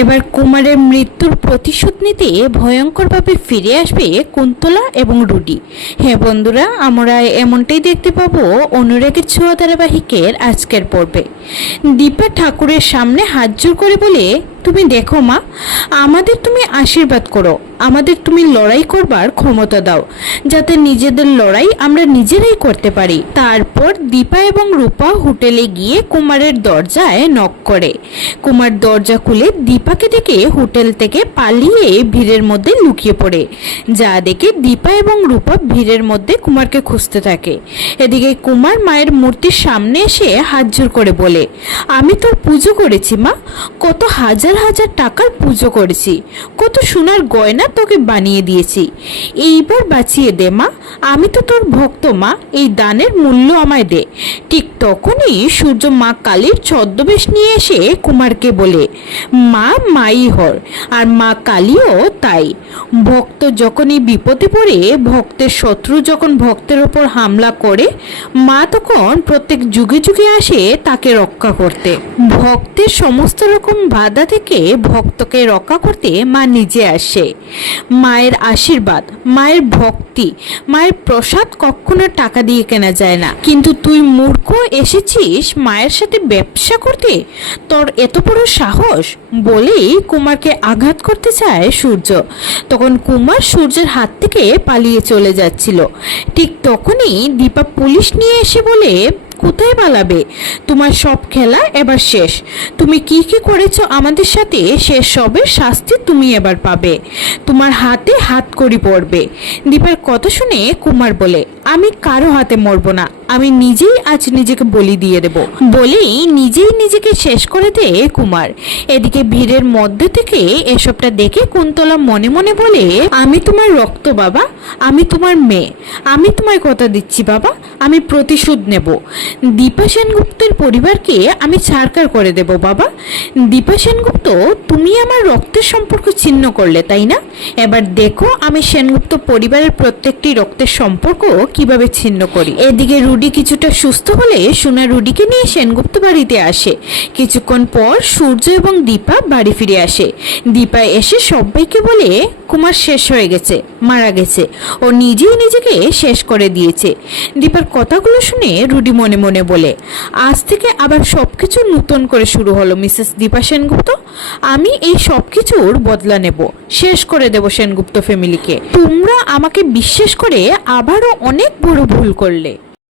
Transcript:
এবার কুমারের মৃত্যুর প্রতিশোধ নিতে ভয়ঙ্করভাবে ফিরে আসবে কুন্তলা এবং রুডি। হ্যাঁ বন্ধুরা, আমরা এমনটাই দেখতে পাবো অনুরাগের ছোঁয়া ধারাবাহিকের আজকের পর্বে। দীপা ঠাকুরের সামনে হাত করে বলে তুমি দেখো মা, আমাদের তুমি আশীর্বাদ করো। আমাদের তুমি লড়াই করবার ক্ষমতা দাও। যাতে নিজেদের লড়াই আমরা নিজেরাই করতে পারি। তারপর দীপা এবং রূপা হোটেলে গিয়ে কুমারের দরজায় নক করে। কুমার দরজা খুলে দীপাকে দেখে হোটেল থেকে পালিয়ে ভিড়ের মধ্যে লুকিয়ে পড়ে। যা দেখে দীপা এবং রূপা ভিড়ের মধ্যে কুমারকে খুঁজতে থাকে। এদিকে কুমার মায়ের মূর্তির সামনে এসে হাত করে বলে, আমি তোর পুজো করেছি মা। কত হাজার হাজার টাকার পুজো করেছি। কত সোনার গয়না তোকে বানিয়ে দিয়েছি। এইবার বাঁচিয়ে দে, মা। আমি তো তোর ভক্ত, মা। এই দানের মূল্য আমায় দে। ঠিক তখনই সূর্য মা কালীর ছদ্মবেশ নিয়ে এসে কুমারকে বলে, মা মাই হর, আর মা কালীও তাই। ভক্ত যখনই বিপদে পড়ে, ভক্তের শত্রু যখন ভক্তের ওপর হামলা করে, মা তখন প্রত্যেক যুগে যুগে আসে তাকে রক্ষা করতে। ভক্তের সমস্ত রকম বাধা ভক্তকে রক্ষা করতে মা নিজে আসে। মায়ের আশীর্বাদ, মায়ের ভক্তি, মায়ের প্রসাদ কখনো টাকা দিয়ে কেনা যায় না। কিন্তু তুই মূর্খ এসেছিস মায়ের সাথে ব্যবসা করতে? তোর এত বড় সাহস? বলেই কুমারকে আঘাত করতে চায় সূর্য। তখন কুমার সূর্যের হাত থেকে পালিয়ে চলে যাচ্ছিল। ঠিক তখনই দীপা পুলিশ নিয়ে এসে বলে কোথায় পালাবে? তোমার সব খেলা এবার শেষ। তুমি কি কি করেছ আমাদের সাথে? শেষ সবের শাস্তি তুমি এবার পাবে। তোমার হাতে হাত করি পড়বে। দীপার কথা শুনে কুমার বলে আমি কারও হাতে মরবো না। আমি নিজেই আজ নিজেকে বলি দিয়ে দেব। বলেই নিজেই নিজেকে শেষ করে দেয় কুমার। এদিকে ভিড়ের মধ্যে থেকে এসবটা দেখে কুন্তলা মনে মনে বলে, আমি তোমার রক্ত বাবা, আমি তোমার মেয়ে, আমি তোমায় কথা দিচ্ছি বাবা, আমি প্রতিশোধ নেব। দীপা সেনগুপ্তের পরিবারকে আমি ছাড়কার করে দেব বাবা। দীপা সেনগুপ্ত, তুমি আমার রক্তের সম্পর্ক ছিন্ন করলে, তাই না? এবার দেখো আমি সেনগুপ্ত পরিবারের প্রত্যেকটি রক্তের সম্পর্ক কীভাবে ছিন্ন করি? এদিকে রুডি কিছুটা সুস্থ হলে সোনা রুডিকে নিয়ে সেনগুপ্ত বাড়িতে আসে। কিছুক্ষণ পর সূর্য এবং দীপা বাড়ি ফিরে আসে। দীপা এসে সবাইকে বলে কুমার শেষ হয়ে গেছে, মারা গেছে। ও নিজেই নিজেকে শেষ করে দিয়েছে। দীপার কথাগুলো শুনে রুডি মনে মনে বলে, আজ থেকে আবার সব কিছু নতুন করে শুরু হলো, মিসেস দীপা সেনগুপ্ত। আমি এই সব কিছুর বদলা নেব, শেষ করে দেব সেনগুপ্ত ফ্যামিলিকে তোমরা আমাকে বিশ্বাস করে আবারও অনেক বড় ভুল করলে।